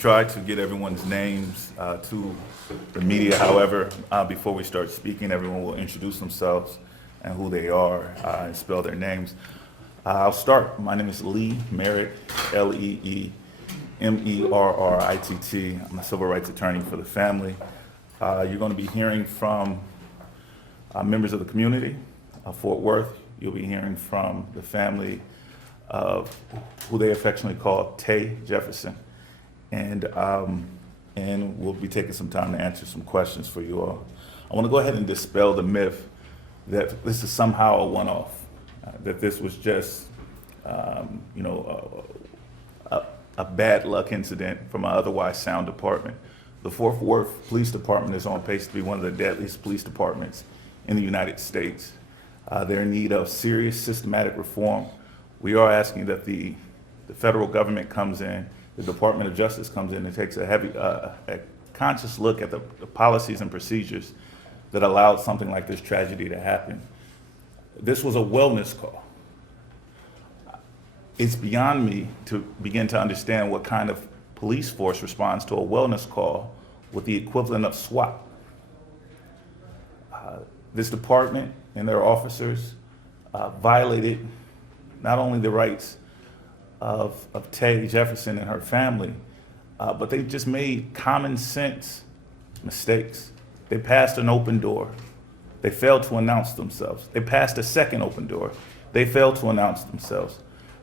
tried to get everyone's names to the media. However, before we start speaking, everyone will introduce themselves and who they are and spell their names. I'll start. My name is Lee Merritt, Leemerritt. I'm a civil rights attorney for the family. You're going to be hearing from members of the community of Fort Worth. You'll be hearing from the family of who they affectionately call Tay Jefferson. And we'll be taking some time to answer some questions for you all. I want to go ahead and dispel the myth that this is somehow a one-off, that this was just, a bad luck incident from an otherwise sound department. The Fort Worth Police Department is on pace to be one of the deadliest police departments in the United States. They're in need of serious systematic reform. We are asking that the federal government comes in, the Department of Justice comes in and takes a conscious look at the policies and procedures that allowed something like this tragedy to happen. This was a wellness call. It's beyond me to begin to understand what kind of police force responds to a wellness call with the equivalent of SWAT. This department and their officers violated not only the rights of Tay Jefferson and her family, but they just made common sense mistakes. They passed an open door. They failed to announce themselves. They passed a second open door. They failed to announce themselves.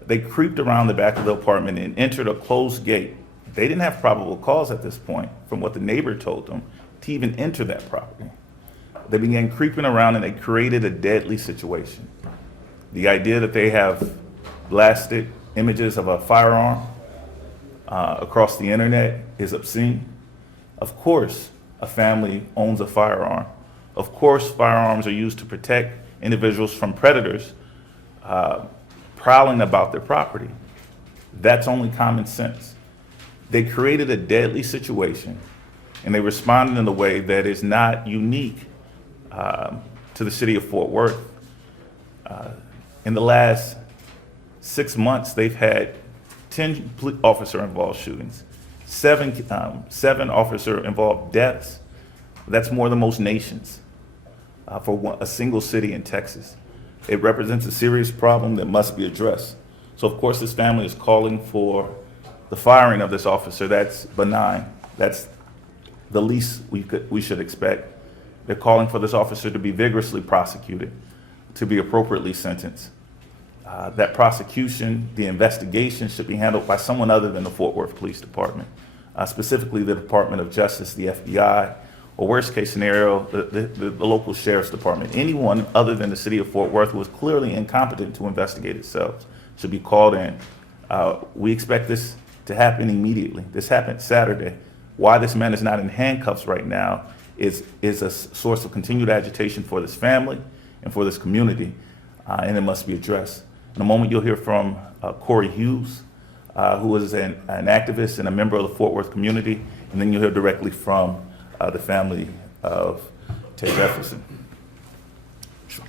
They creeped around the back of the apartment and entered a closed gate. They didn't have probable cause at this point, from what the neighbor told them, to even enter that property. They began creeping around and they created a deadly situation. The idea that they have blasted images of a firearm across the internet is obscene. Of course, a family owns a firearm. Of course, firearms are used to protect individuals from predators prowling about their property. That's only common sense. They created a deadly situation, and they responded in a way that is not unique to the city of Fort Worth. In the last 6 months, they've had 10 officer-involved shootings, seven officer-involved deaths. That's more than most nations for a single city in Texas. It represents a serious problem that must be addressed. So, of course, this family is calling for the firing of this officer. That's benign. That's the least we should expect. They're calling for this officer to be vigorously prosecuted, to be appropriately sentenced. That prosecution, the investigation, should be handled by someone other than the Fort Worth Police Department, specifically the Department of Justice, the FBI, or worst case scenario, the local sheriff's department. Anyone other than the city of Fort Worth who is clearly incompetent to investigate itself should be called in. We expect this to happen immediately. This happened Saturday. Why this man is not in handcuffs right now is a source of continued agitation for this family and for this community, and it must be addressed. In a moment, you'll hear from Corey Hughes, who is an activist and a member of the Fort Worth community, and then you'll hear directly from the family of Tay Jefferson. Sure.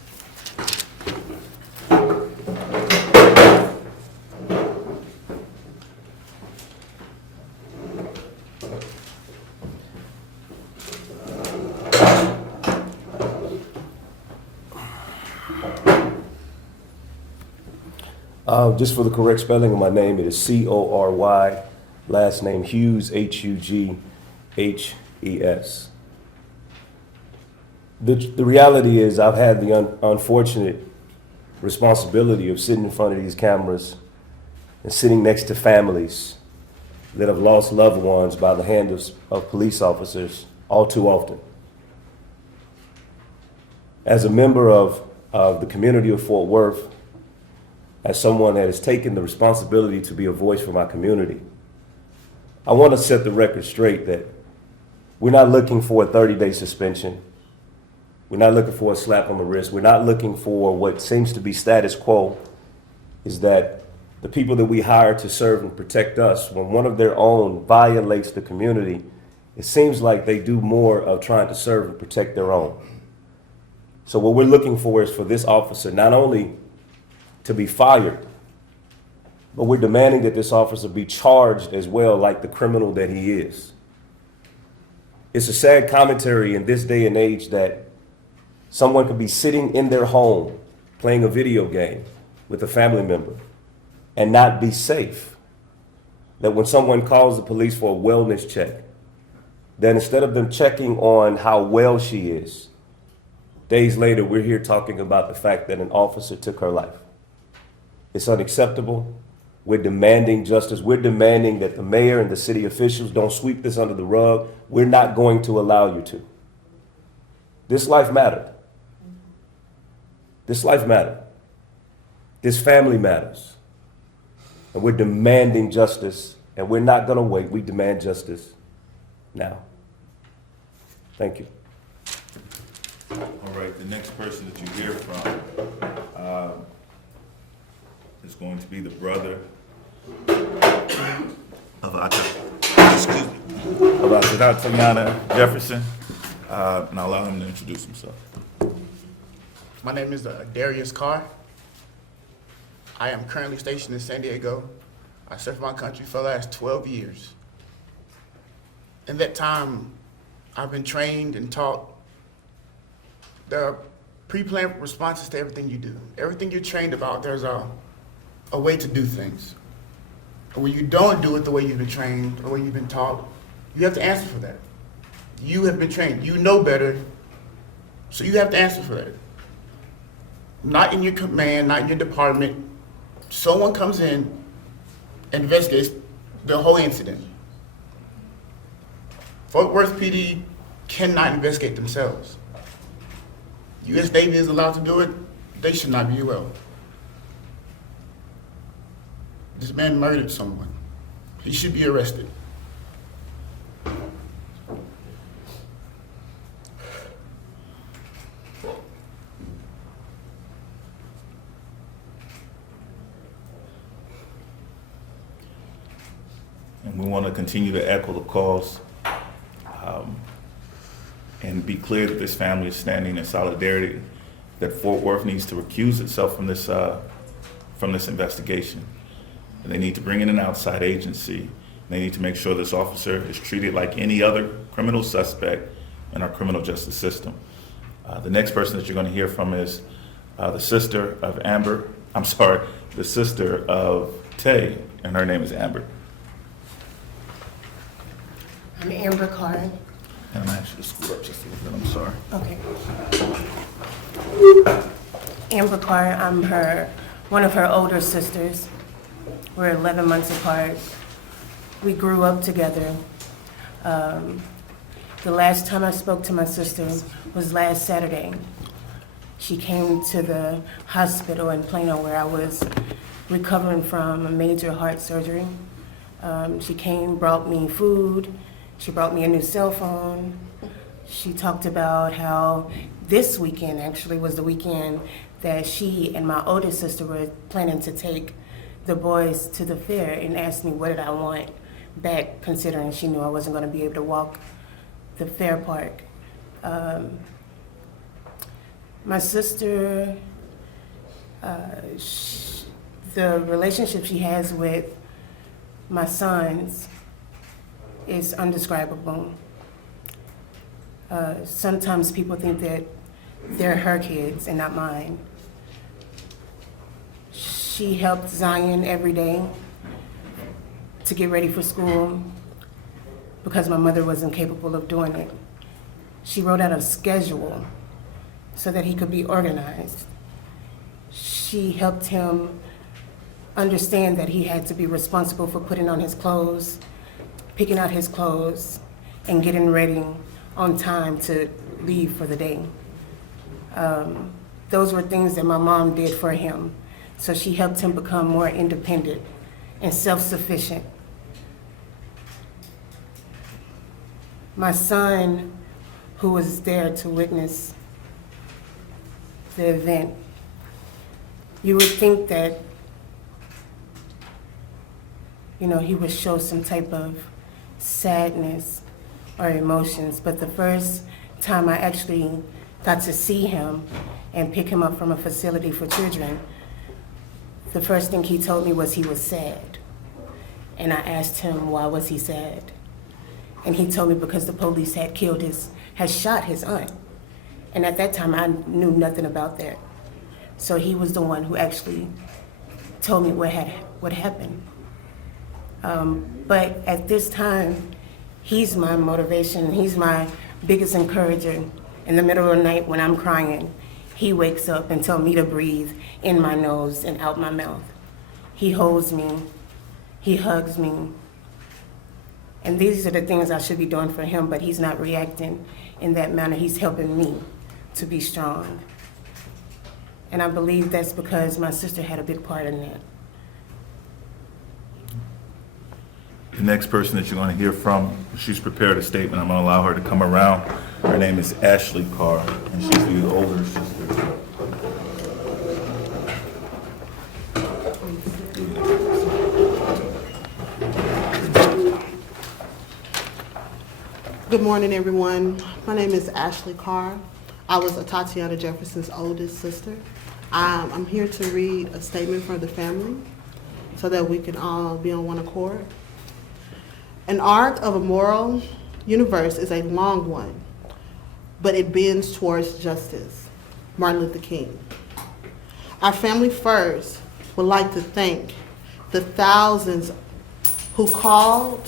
Just for the correct spelling of my name, it is C-O-R-Y, last name Hughes, H-U-G-H-E-S. The reality is I've had the unfortunate responsibility of sitting in front of these cameras and sitting next to families that have lost loved ones by the hand of police officers all too often. As a member of the community of Fort Worth, as someone that has taken the responsibility to be a voice for my community, I want to set the record straight that we're not looking for a 30-day suspension. We're not looking for a slap on the wrist. We're not looking for what seems to be status quo, is that the people that we hire to serve and protect us, when one of their own violates the community, it seems like they do more of trying to serve and protect their own. So what we're looking for is for this officer not only to be fired, but we're demanding that this officer be charged as well, like the criminal that he is. It's a sad commentary in this day and age that someone could be sitting in their home playing a video game with a family member and not be safe. That when someone calls the police for a wellness check, then instead of them checking on how well she is, days later we're here talking about the fact that an officer took her life. It's unacceptable. We're demanding justice. We're demanding that the mayor and the city officials don't sweep this under the rug. We're not going to allow you to. This life mattered. This life mattered. This family matters. And we're demanding justice, and we're not going to wait. We demand justice now. Thank you. All right, the next person that you hear from is going to be the brother of Tatiana Jefferson, and I'll allow him to introduce himself. My name is Darius Carr. I am currently stationed in San Diego. I served my country for the last 12 years. In that time, I've been trained and taught the pre-planned responses to everything you do. Everything you're trained about, there's a way to do things. And when you don't do it the way you've been trained, or the way you've been taught, you have to answer for that. You have been trained. You know better, so you have to answer for that. Not in your command, not in your department. Someone comes in and investigates the whole incident. Fort Worth PD cannot investigate themselves. U.S. Navy is allowed to do it. They should not be well. This man murdered someone. He should be arrested. And we want to continue to echo the calls and be clear that this family is standing in solidarity, that Fort Worth needs to recuse itself from this investigation. And they need to bring in an outside agency. They need to make sure this officer is treated like any other criminal suspect in our criminal justice system. The next person that you're going to hear from is the sister of the sister of Tay, and her name is Amber. I'm Amber Carr. And I'm actually screwed up just a little bit, I'm sorry. Okay. Amber Carr, I'm one of her older sisters. We're 11 months apart. We grew up together. The last time I spoke to my sister was last Saturday. She came to the hospital in Plano where I was recovering from a major heart surgery. She came, brought me food. She brought me a new cell phone. She talked about how this weekend actually was the weekend that she and my older sister were planning to take the boys to the fair, and asked me what did I want back, considering she knew I wasn't going to be able to walk the fair park. My sister, the relationship she has with my sons is undescribable. Sometimes people think that they're her kids and not mine. She helped Zion every day to get ready for school because my mother wasn't capable of doing it. She wrote out a schedule so that he could be organized. She helped him understand that he had to be responsible for putting on his clothes, picking out his clothes, and getting ready on time to leave for the day. Those were things that my mom did for him. So she helped him become more independent and self-sufficient. My son, who was there to witness the event, you would think that, he would show some type of sadness or emotions, but the first time I actually got to see him and pick him up from a facility for children, The first thing he told me was he was sad. And I asked him, why was he sad? And he told me because the police had shot his aunt. And at that time, I knew nothing about that. So he was the one who actually told me what happened. But at this time, he's my motivation. He's my biggest encourager. In the middle of the night when I'm crying, he wakes up and tells me to breathe in my nose and out my mouth. He holds me. He hugs me. And these are the things I should be doing for him, but he's not reacting in that manner. He's helping me to be strong. And I believe that's because my sister had a big part in that. The next person that you're going to hear from, she's prepared a statement. I'm going to allow her to come around. Her name is Ashley Carr, and she's the older sister. Good morning, everyone. My name is Ashley Carr. I was Tatiana Jefferson's oldest sister. I'm here to read a statement for the family so that we can all be on one accord. An arc of a moral universe is a long one, but it bends towards justice. Martin Luther King. Our family first would like to thank the thousands who called,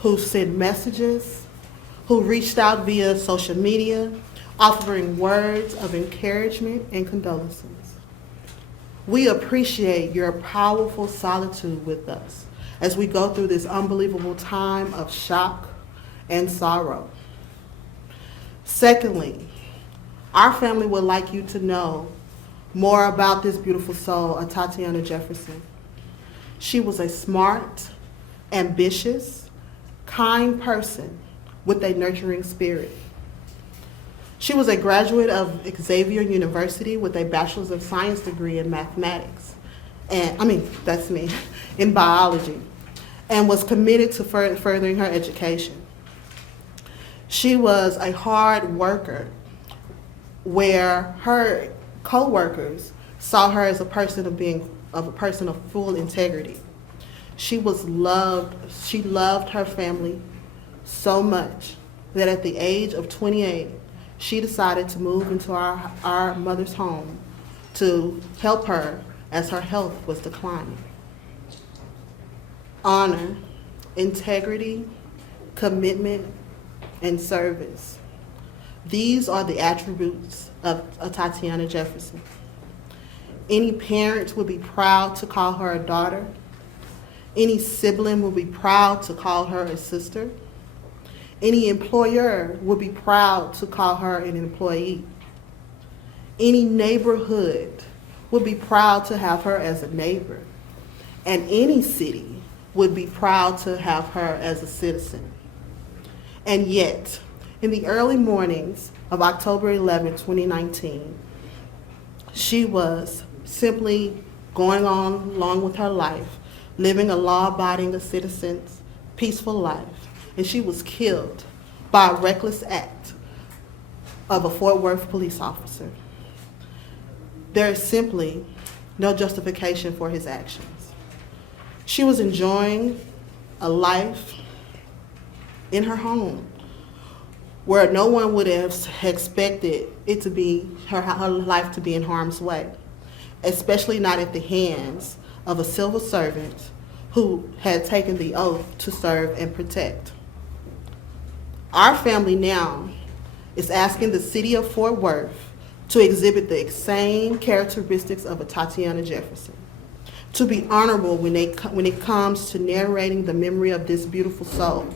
who sent messages, who reached out via social media, offering words of encouragement and condolences. We appreciate your powerful solitude with us as we go through this unbelievable time of shock and sorrow. Secondly, our family would like you to know more about this beautiful soul, Tatiana Jefferson. She was a smart, ambitious, kind person with a nurturing spirit. She was a graduate of Xavier University with a Bachelor's of Science degree in mathematics, in biology, and was committed to furthering her education. She was a hard worker where her co-workers saw her as a person of full integrity. She loved her family so much that at the age of 28, she decided to move into our mother's home to help her as her health was declining. Honor, integrity, commitment, and service. These are the attributes of Tatiana Jefferson. Any parent would be proud to call her a daughter. Any sibling would be proud to call her a sister. Any employer would be proud to call her an employee. Any neighborhood would be proud to have her as a neighbor. And any city would be proud to have her as a citizen. And yet, in the early mornings of October 11, 2019, she was simply going on along with her life, living a law-abiding citizen's peaceful life. And she was killed by a reckless act of a Fort Worth police officer. There is simply no justification for his actions. She was enjoying a life in her home where no one would have expected it to be her life to be in harm's way, especially not at the hands of a civil servant who had taken the oath to serve and protect. Our family now is asking the city of Fort Worth to exhibit the same characteristics of a Tatiana Jefferson, to be honorable when it comes to narrating the memory of this beautiful soul,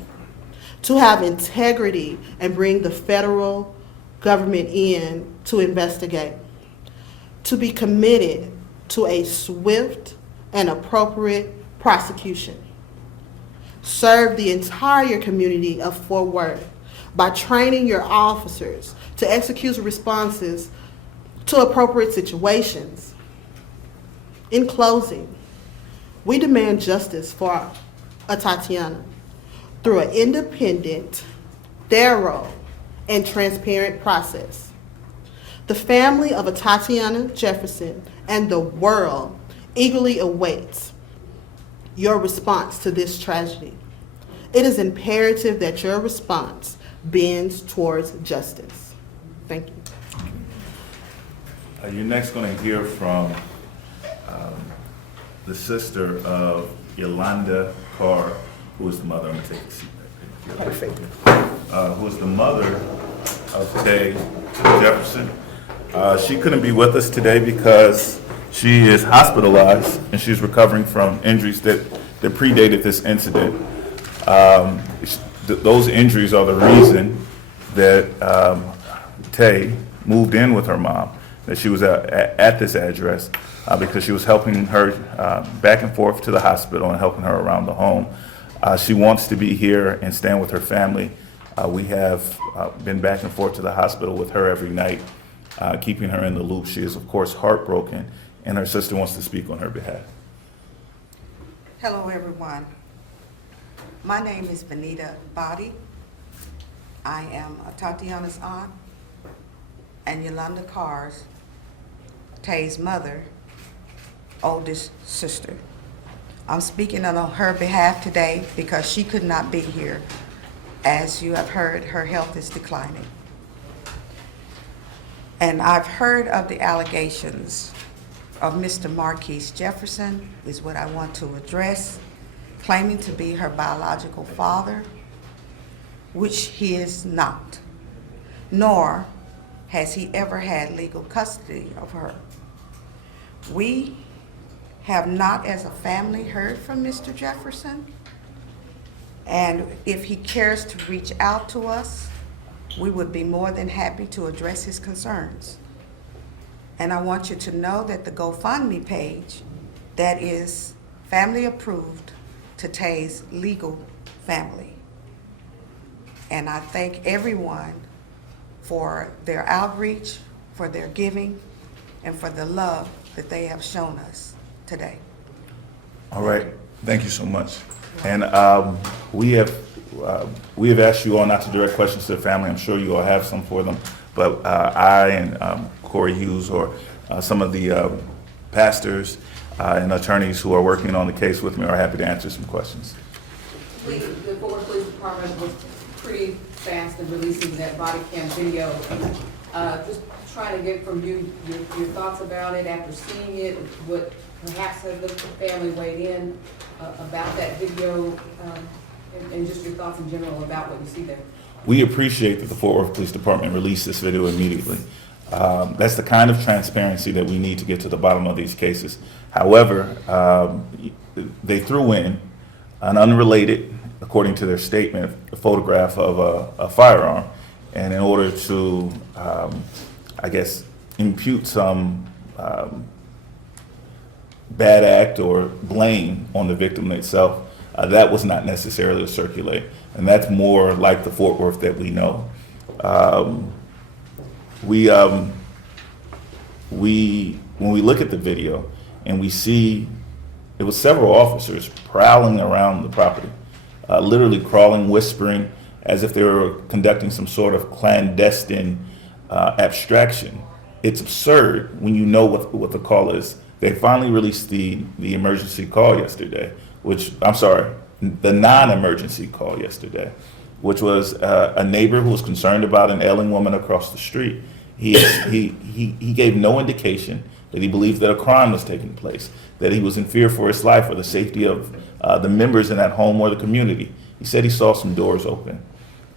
to have integrity and bring the federal government in to investigate, to be committed to a swift and appropriate prosecution. Serve the entire community of Fort Worth by training your officers to execute responses to appropriate situations. In closing, we demand justice for Tatiana through an independent, thorough, and transparent process. The family of Tatiana Jefferson and the world eagerly awaits your response to this tragedy. It is imperative that your response bends towards justice. Thank you. You're next going to hear from the sister of Yolanda Carr, who is the mother. I'm going to take a seat back there. Perfect. Who is the mother of Tay Jefferson. She couldn't be with us today because she is hospitalized and she's recovering from injuries that predated this incident. Those injuries are the reason that Tay moved in with her mom, that she was at this address because she was helping her back and forth to the hospital and helping her around the home. She wants to be here and stand with her family. We have been back and forth to the hospital with her every night, keeping her in the loop. She is, of course, heartbroken, and her sister wants to speak on her behalf. Hello, everyone. My name is Benita Body. I am Tatiana's aunt and Yolanda Carr's, Tay's mother, oldest sister. I'm speaking on her behalf today because she could not be here. As you have heard, her health is declining. And I've heard of the allegations of Mr. Marquise Jefferson, is what I want to address, claiming to be her biological father, which he is not, nor has he ever had legal custody of her. We have not as a family heard from Mr. Jefferson, and if he cares to reach out to us, we would be more than happy to address his concerns. And I want you to know that the GoFundMe page, that is family approved to Tay's legal family. And I thank everyone for their outreach, for their giving, and for the love that they have shown us today. All right, thank you so much. And we have asked you all not to direct questions to the family. I'm sure you all have some for them, but I and Corey Hughes or some of the pastors and attorneys who are working on the case with me are happy to answer some questions. The Fort Worth Police Department was pretty fast in releasing that body cam video. Just trying to get from you your thoughts about it after seeing it, what perhaps have the family weighed in about that video, and just your thoughts in general about what you see there. We appreciate that the Fort Worth Police Department released this video immediately. That's the kind of transparency that we need to get to the bottom of these cases. However, they threw in an unrelated, according to their statement, a photograph of a firearm, and in order to, I guess, impute some bad act or blame on the victim itself, that was not necessarily to circulate, and that's more like the Fort Worth that we know. When we look at the video and we see it was several officers prowling around the property, literally crawling, whispering, as if they were conducting some sort of clandestine abstraction. It's absurd when you know what the call is. They finally released the emergency call yesterday, the non-emergency call yesterday, which was a neighbor who was concerned about an ailing woman across the street. He gave no indication that he believed that a crime was taking place, that he was in fear for his life or the safety of the members in that home or the community. He said he saw some doors open.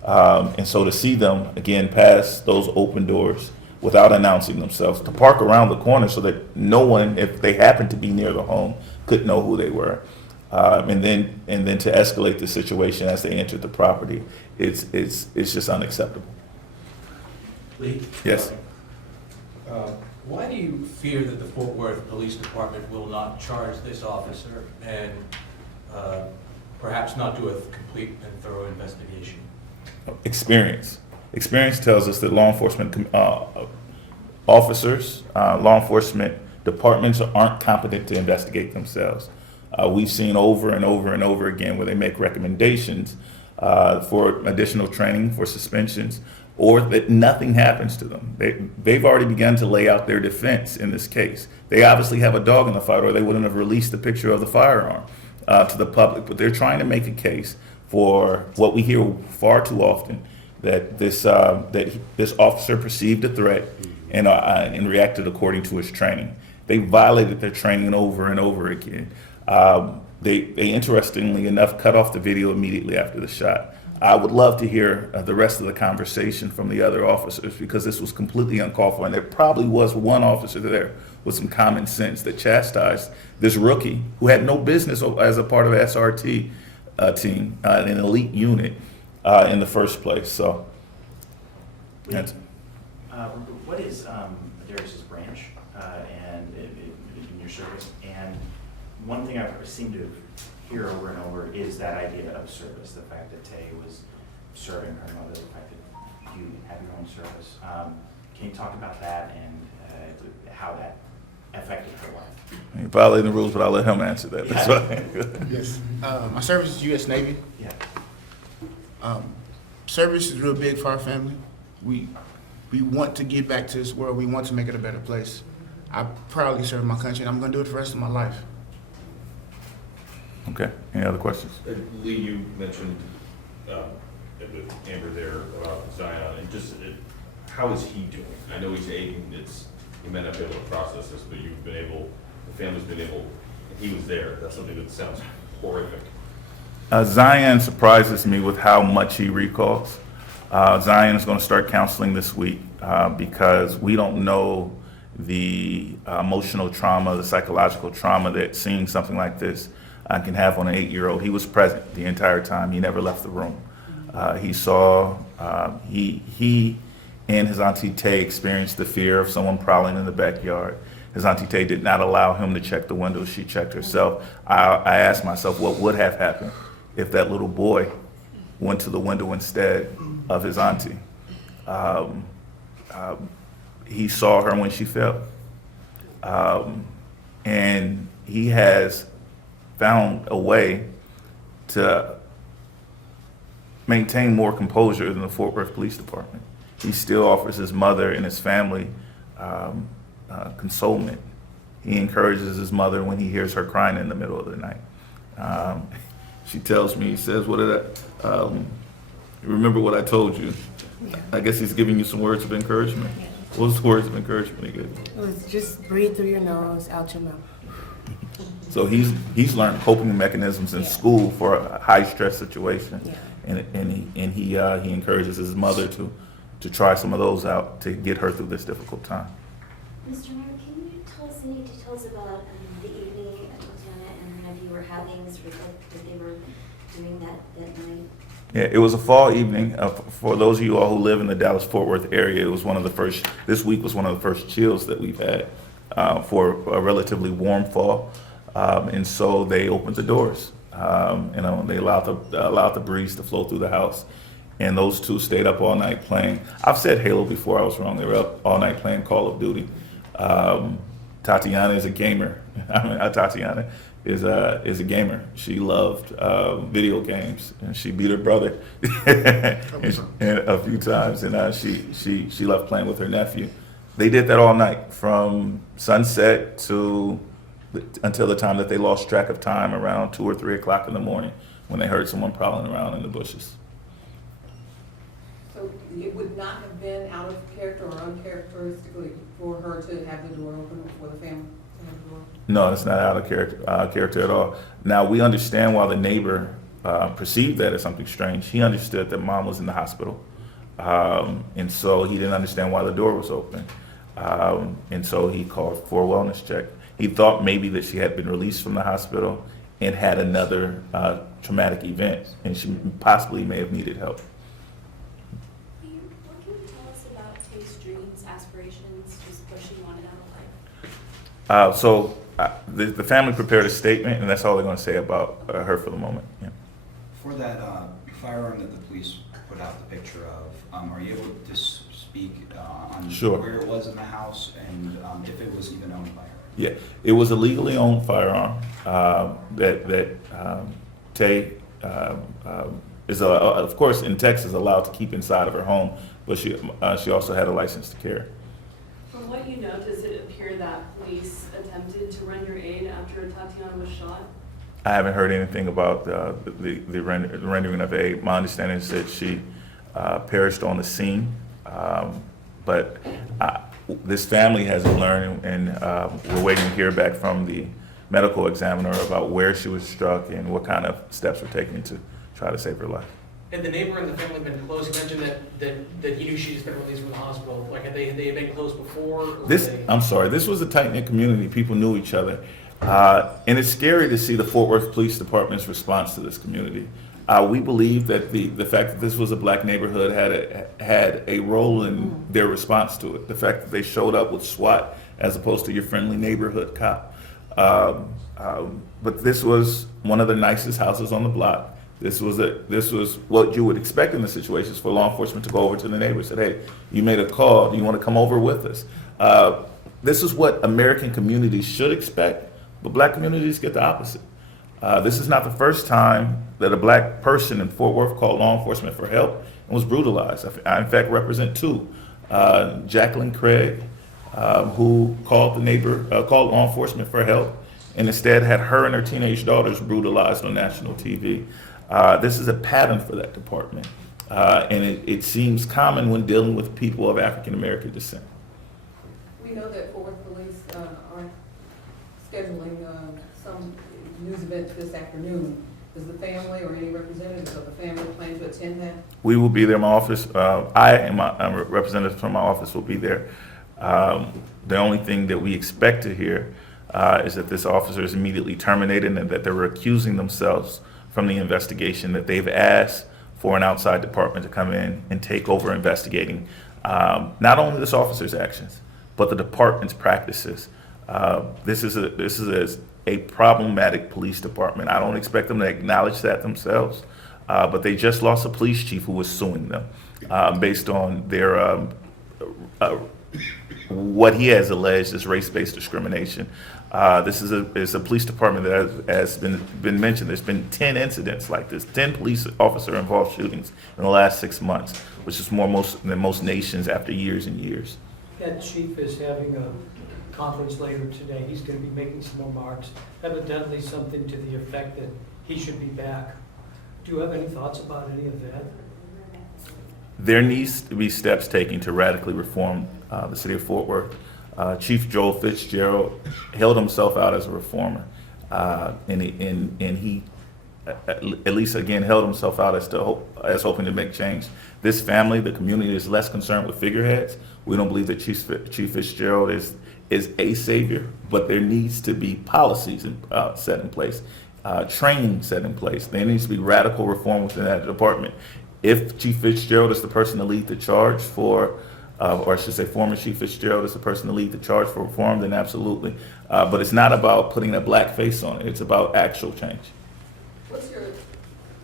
And so to see them, again, pass those open doors without announcing themselves, to park around the corner so that no one, if they happened to be near the home, could know who they were. And then to escalate the situation as they entered the property, it's just unacceptable. Lee? Yes. Why do you fear that the Fort Worth Police Department will not charge this officer and perhaps not do a complete and thorough investigation? Experience. Experience tells us that law enforcement officers, law enforcement departments aren't competent to investigate themselves. We've seen over and over and over again where they make recommendations for additional training, for suspensions, or that nothing happens to them. They've already begun to lay out their defense in this case. They obviously have a dog in the fight, or they wouldn't have released the picture of the firearm to the public. But they're trying to make a case for what we hear far too often, that this officer perceived a threat and reacted according to his training. They violated their training over and over again. They interestingly enough cut off the video immediately after the shot. I would love to hear the rest of the conversation from the other officers, because this was completely uncalled for, and there probably was one officer there with some common sense that chastised this rookie who had no business as a part of the SRT team, an elite unit in the first place. So, that's, what is Darius's branch and in your service? And one thing I seem to hear over and over is that idea of service, the fact that Tay was serving her mother, the fact that you have your own service. Can you talk about that and how that affected her life? you're violating the rules, but I'll let him answer that. That's fine. Yes. My service is U.S. Navy. Yeah. Service is real big for our family. We want to give back to this world. We want to make it a better place. I proudly serve my country, and I'm going to do it for the rest of my life. Okay, any other questions? Lee, you mentioned with Amber there about Zion, and just how is he doing? I know he's aching. You may not be able to process this, but you've been able, the family's been able. He was there. That's something that sounds horrific. Zion surprises me with how much he recalls. Zion is going to start counseling this week because we don't know the emotional trauma, the psychological trauma that seeing something like this can have on an 8-year-old. He was present the entire time. He never left the room. He saw, he and his Auntie Tay experienced the fear of someone prowling in the backyard. His Auntie Tay did not allow him to check the windows. She checked herself. I asked myself what would have happened if that little boy went to the window instead of his auntie. He saw her when she fell. And he has found a way to maintain more composure than the Fort Worth Police Department. He still offers his mother and his family consolement. He encourages his mother when he hears her crying in the middle of the night. She tells me, he says, what did I, remember what I told you? I guess he's giving you some words of encouragement. What was the words of encouragement he gave you? It was just breathe through your nose, out your mouth. So he's learned coping mechanisms in school for a high stress situation, Yeah. and he encourages his mother to try some of those out to get her through this difficult time. Mr. Mayor, can you tell us any details about the evening Tatiana and her nephew were having, sort of like what they were doing that night? Yeah, it was a fall evening. For those of you all who live in the Dallas-Fort Worth area, it was one of the first. This week was one of the first chills that we've had for a relatively warm fall. And so they opened the doors, they allowed the breeze to flow through the house. And those two stayed up all night playing. I've said Halo before, I was wrong. They were up all night playing Call of Duty. Tatiana is a gamer. Tatiana is a gamer. She loved video games, and she beat her brother a few times. And she loved playing with her nephew. They did that all night from sunset until the time that they lost track of time around 2 or 3 o'clock in the morning when they heard someone prowling around in the bushes. So it would not have been out of character or uncharacteristically for her to have the door open, or for the family to have the door open? No, it's not out of character at all. Now, we understand why the neighbor perceived that as something strange. He understood that mom was in the hospital, and so he didn't understand why the door was open. And so he called for a wellness check. He thought maybe that she had been released from the hospital and had another traumatic event, and she possibly may have needed help. What can you tell us about Tay's dreams, aspirations, just what she wanted out of life? The family prepared a statement, and that's all they're going to say about her for the moment. Yeah. For that firearm that the police put out the picture of, are you able to speak on Sure. where it was in the house and if it was even owned by her? Yeah, it was a legally owned firearm that Tay of course, in Texas, allowed to keep inside of her home, but she also had a license to carry. From what you know, does it appear that police attempted to render aid after Tatiana was shot? I haven't heard anything about the rendering of aid. My understanding is that she perished on the scene, but this family hasn't learned, and we're waiting to hear back from the medical examiner about where she was struck and what kind of steps were taken to try to save her life. Had the neighbor and the family been close? You mentioned that he knew she just been released from the hospital. Like, had they been close before? Or I'm sorry, this was a tight-knit community. People knew each other. And it's scary to see the Fort Worth Police Department's response to this community. We believe that the fact that this was a black neighborhood had a role in their response to it. The fact that they showed up with SWAT as opposed to your friendly neighborhood cop. But this was one of the nicest houses on the block. This was what you would expect in the situations, for law enforcement to go over to the neighbors and say, hey, you made a call, do you want to come over with us? This is what American communities should expect, but black communities get the opposite. This is not the first time that a black person in Fort Worth called law enforcement for help and was brutalized. I in fact represent two. Jacqueline Craig, who called law enforcement for help, and instead had her and her teenage daughters brutalized on national TV. This is a pattern for that department, and it seems common when dealing with people of African American descent. We know that Fort Worth Police are scheduling some news event this afternoon. Does the family or any representatives of the family plan to attend that? We will be there. My office, I and my representatives from my office will be there. The only thing that we expect to hear is that this officer is immediately terminated and that they're recusing themselves from the investigation, that they've asked for an outside department to come in and take over investigating not only this officer's actions, but the department's practices. This is a problematic police department. I don't expect them to acknowledge that themselves, but they just lost a police chief who was suing them based on their what he has alleged is race-based discrimination. This is a police department that has been mentioned. There's been 10 incidents like this, 10 police officer-involved shootings in the last 6 months, which is than most nations after years and years. That chief is having a conference later today. He's going to be making some remarks, evidently something to the effect that he should be back. Do you have any thoughts about any of that? There needs to be steps taken to radically reform the city of Fort Worth. Chief Joel Fitzgerald held himself out as a reformer, and he at least again held himself out as hoping to make change. This family, the community, is less concerned with figureheads. We don't believe that Chief Fitzgerald is a savior, but there needs to be policies set in place, training set in place. There needs to be radical reform within that department. If Chief Fitzgerald is the person to lead the charge or I should say former Chief Fitzgerald is the person to lead the charge for reform, then absolutely. But it's not about putting a black face on it. It's about actual change. What's your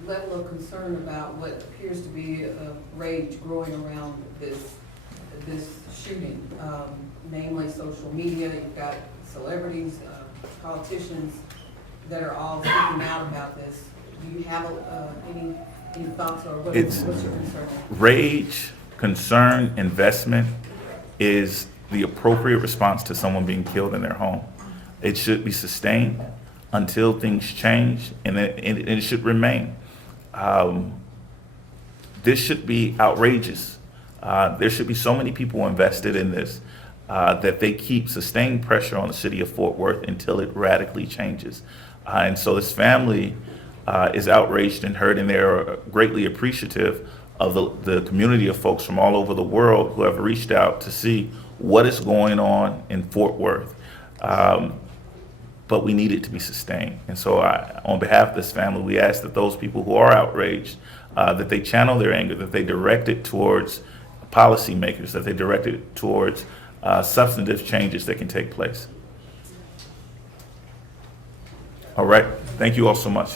level of concern about what appears to be a rage growing around this shooting? Namely social media, you've got celebrities, politicians that are all speaking out about this. Do you have any thoughts or what's your concern? Rage, concern, investment is the appropriate response to someone being killed in their home. It should be sustained until things change, and it should remain. This should be outrageous. There should be so many people invested in this that they keep sustained pressure on the city of Fort Worth until it radically changes. And so this family is outraged and hurt, and they're greatly appreciative of the community of folks from all over the world who have reached out to see what is going on in Fort Worth. But we need it to be sustained. And so on behalf of this family, we ask that those people who are outraged, that they channel their anger, that they direct it towards policymakers, that they direct it towards substantive changes that can take place. All right, thank you all so much.